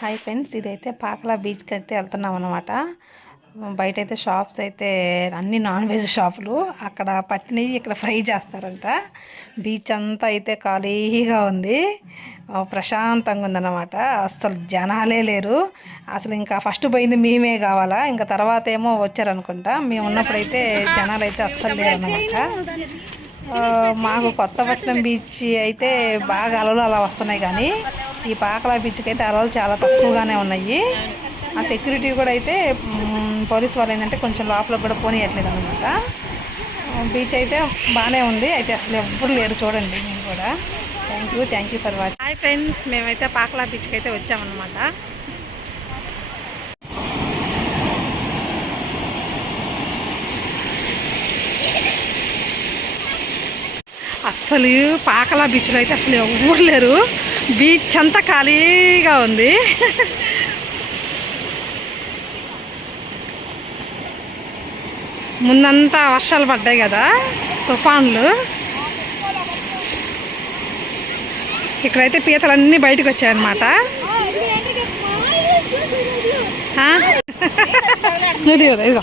Hi friends ఇదైతే పాకలా బీచ్కి అయితే వెళ్తున్నాం అనమాట బయట అయితే షాప్స్ అయితే అన్ని నాన్ వెజ్ షాపులు. అక్కడ పట్టినవి ఇక్కడ ఫ్రై చేస్తారంట. బీచ్ అంతా అయితే ఖాళీగా ఉంది. ప్రశాంతంగా ఉందన్నమాట. అస్సలు జనాలే లేరు. అసలు ఇంకా ఫస్ట్ పోయింది మేమే కావాలా? ఇంకా తర్వాత ఏమో వచ్చారనుకుంటా. మేము ఉన్నప్పుడైతే జనాలు అయితే అస్సలు లేరన్నమాట. మాకు మాకు కొత్తపట్నం బీచ్ అయితే బాగా అలలు అలా వస్తున్నాయి కానీ ఈ పాకలా బీచ్కి అయితే అలలు చాలా తక్కువగానే ఉన్నాయి. ఆ సెక్యూరిటీ కూడా అయితే పోలీస్ వాళ్ళు ఏంటంటే కొంచెం లోపలికి కూడా పోనీయట్లేదు అనమాట బీచ్ అయితే బాగానే ఉంది. అయితే అసలు ఎవ్వరు లేరు చూడండి మేము కూడా. Thank you thank you for watching hi friends మేమైతే పాకలా బీచ్కి అయితే వచ్చామన్నమాట. అస్సలు పాకలా బీచ్లో అయితే అసలు ఎవరు లేరు. బీచ్ అంతా ఖాళీగా ఉంది. ముందంతా వర్షాలు పడ్డాయి కదా తుఫాన్లు. ఇక్కడైతే పీతలన్నీ బయటకు వచ్చాయన్నమాట. నువ్వు దిగుదా ఇదిగో.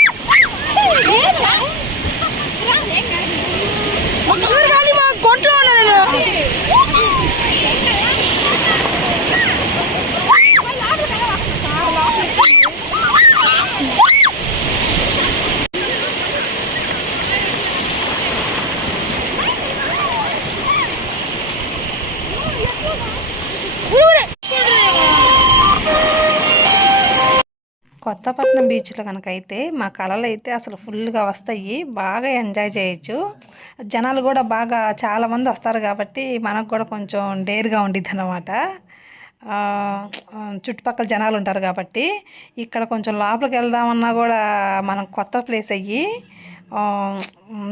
కొత్తపట్నం బీచ్లో కనుక అయితే మా కళలు అయితే అసలు ఫుల్గా వస్తాయి. బాగా ఎంజాయ్ చేయొచ్చు. జనాలు కూడా బాగా చాలామంది వస్తారు కాబట్టి మనకు కూడా కొంచెం డేర్గా ఉండిద్ది అనమాట చుట్టుపక్కల జనాలు ఉంటారు కాబట్టి ఇక్కడ కొంచెం లోపలికి వెళ్దామన్నా కూడా మనం కొత్త ప్లేస్ అయ్యి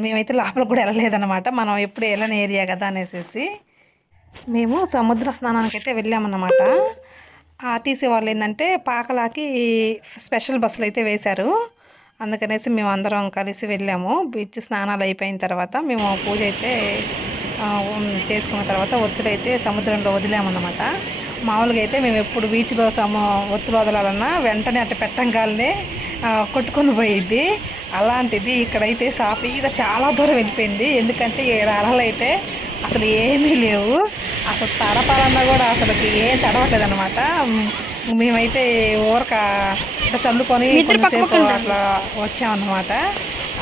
మేమైతే లోపలికి కూడా వెళ్ళలేదన్నమాట. మనం ఎప్పుడు వెళ్ళని ఏరియా కదా అనేసి మేము సముద్ర స్నానానికి అయితే వెళ్ళామన్నమాట. ఆర్టీసీ వాళ్ళు ఏంటంటే పాకలాకి స్పెషల్ బస్సులు అయితే వేశారు. అందుకనేసి మేము అందరం కలిసి వెళ్ళాము. బీచ్ స్నానాలు అయిపోయిన తర్వాత మేము పూజ అయితే చేసుకున్న తర్వాత ఒత్తిడి అయితే సముద్రంలో వదిలామన్నమాట. మామూలుగా అయితే మేము ఎప్పుడు బీచ్లో సమ ఒత్తులు వదలాలన్నా వెంటనే అట్ట పెట్టంగానే కొట్టుకొని పోయిద్ది. అలాంటిది ఇక్కడైతే సాఫీగా చాలా దూరం వెళ్ళిపోయింది. ఎందుకంటే ఏడు అలలు అయితే అసలు ఏమీ లేవు. అసలు తడపాలన్నా కూడా అసలు ఏం తడవట్లేదు అనమాట మేమైతే ఊరక ఇట్లా చల్లుకొని కొంచెంసేపు అట్లా వచ్చామన్నమాట.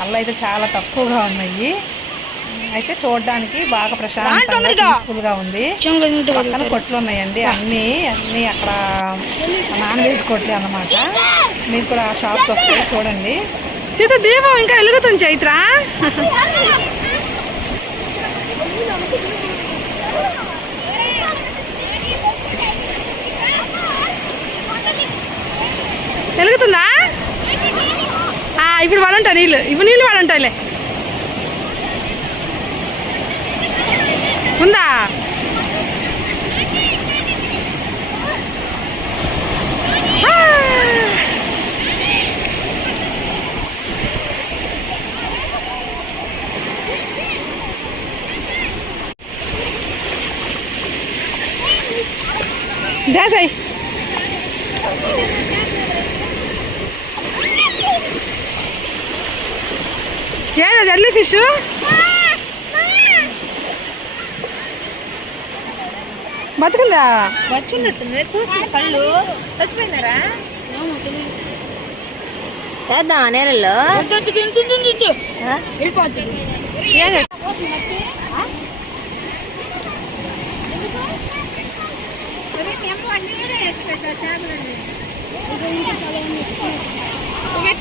అల్ల అయితే చాలా తక్కువగా ఉన్నాయి. అయితే చూడడానికి బాగా ప్రశాంతంగా పీస్ఫుల్గా ఉంది. పక్కన కొట్లు ఉన్నాయండి. అన్ని అన్ని అక్కడ నాన్ వెజ్ కొట్లు అన్నమాట. మీకు కూడా షాప్స్ వస్తాయి చూడండి. సీత దీపం ఇంకా వెలుగుతుంది చైత్ర వెలుగుతుందా ఆ, ఇప్పుడు వాడంటా నీళ్ళు? ఇవి నీళ్ళు వాడంటాయిలే ఉందా? ఆ! దాసాయి ఏదో జల్లి ఫిష్? బతుకుందా? వచ్చినట్టుంది చూస్తే కళ్ళు. చచ్చిపోయినారా? చేద్దామా నేలలో?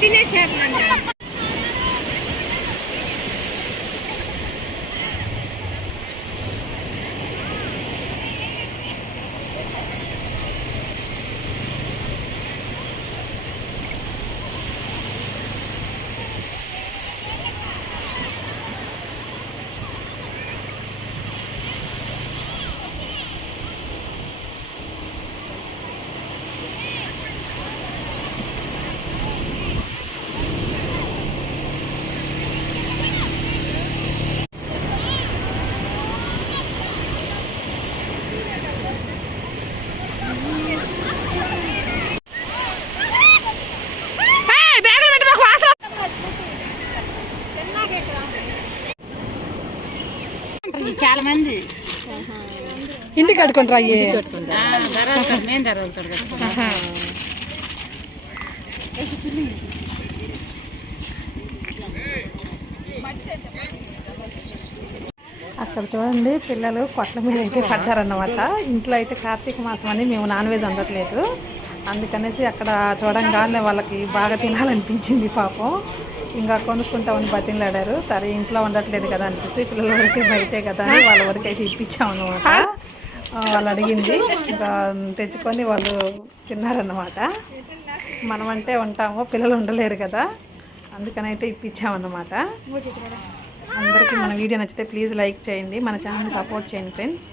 తినే చేపలండి చాలా మంది ఇంటికి కట్టుకుంటారా అయ్యి. అక్కడ చూడండి పిల్లలు కొట్ల మీద అయితే పడ్డారన్నమాట. ఇంట్లో అయితే కార్తీక మాసం అని మేము నాన్ వెజ్ వండట్లేదు. అందుకనేసి అక్కడ చూడంగానే వాళ్ళకి బాగా తినాలనిపించింది పాపం. ఇంకా కొనుక్కుంటామని బతిలాడారు సరే ఇంట్లో ఉండట్లేదు కదా అనిపిస్తే పిల్లల వరకు బయటే కదా అని వాళ్ళ వరకు అయితే ఇప్పించామన్నమాట వాళ్ళు అడిగింది. ఇంకా తెచ్చుకొని వాళ్ళు తిన్నారన్నమాట. మనం అంటే ఉంటాము పిల్లలు ఉండలేరు కదా. అందుకని అయితే ఇప్పించామన్నమాట అందరికీ మన వీడియో నచ్చితే ప్లీజ్ లైక్ చేయండి మన ఛానల్ని సపోర్ట్ చేయండి ఫ్రెండ్స్.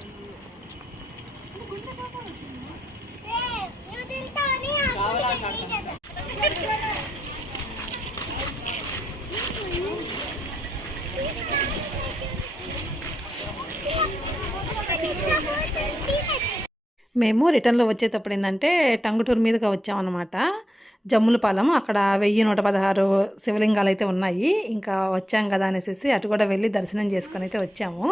మేము రిటర్న్లో వచ్చేటప్పుడు ఏంటంటే టంగుటూరు మీదుగా వచ్చామన్నమాట. జమ్ములపాలెం అక్కడ వెయ్యి నూట పదహారు శివలింగాలు అయితే ఉన్నాయి. ఇంకా వచ్చాం కదా అనేసి అటు కూడా వెళ్ళి దర్శనం చేసుకొని అయితే వచ్చాము